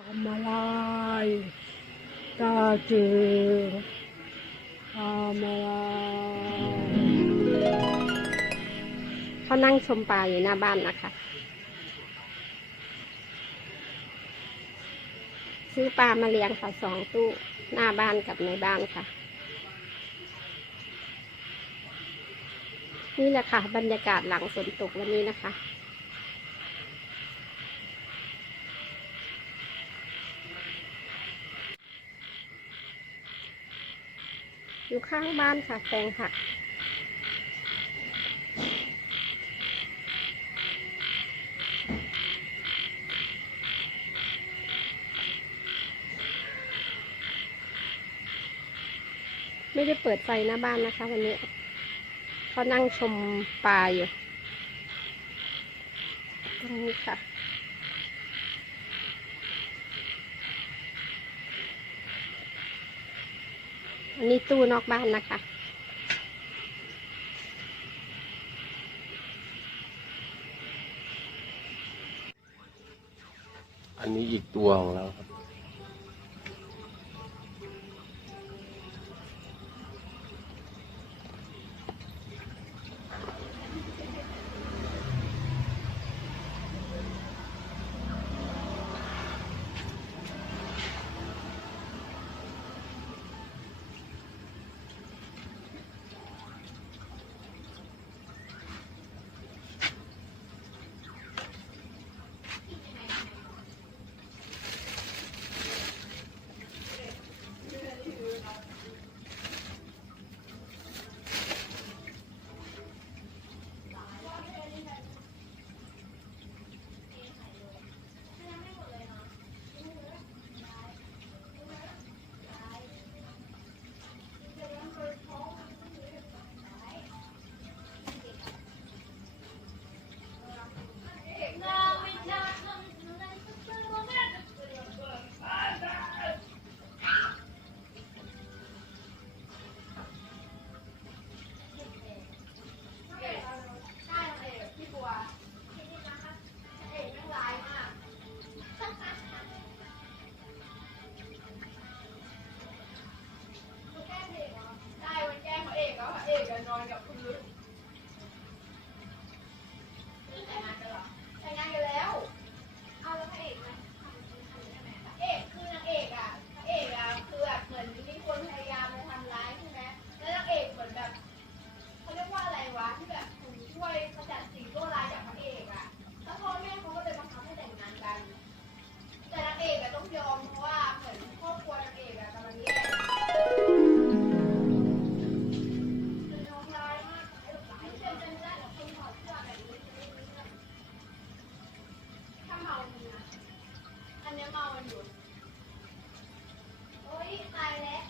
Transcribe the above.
ทำอะไรตาจืดทำอะไรเขานั่งชมปลาอยู่หน้าบ้านนะคะ ซื้อปลามาเลี้ยงค่ะ2 ตู้หน้าบ้านกับในบ้านค่ะ นี่แหละค่ะบรรยากาศหลังฝนตกวันนี้นะคะ อยู่ข้างบ้านค่ะแตงค่ะไม่ได้เปิดไฟหน้าบ้านนะคะวันนี้เขานั่งชมปลาอยู่ตรงนี้ค่ะอันนี้ตู้นอกบ้านนะคะอันนี้อีกตัวของเราครับนอนกับคุณลุงแต่งงานกันเหรอแต่งงานกันแล้วเอาแล้วพระเอกไหมพระเอกคือนางเอกอ่ะพระเอกอ่ะคือแบบเหมือนมีคนพยายามจะทำร้ายใช่ไหมแล้วนางเอกเหมือนแบบเขาเรียกว่าอะไรวะที่แบบช่วยขจัดสิ่งชั่วร้ายจากพระเอกอ่ะแล้วพ่อแม่เขาก็เลยบังคับให้แต่งงานกันแต่นางเอกอ่ะต้องยอมเพราะว่าเหมือนครอบครัวนางเอกอ่ะกำลังแย่อันนี้เมามันอยู่โอ๊ยตายแล้ว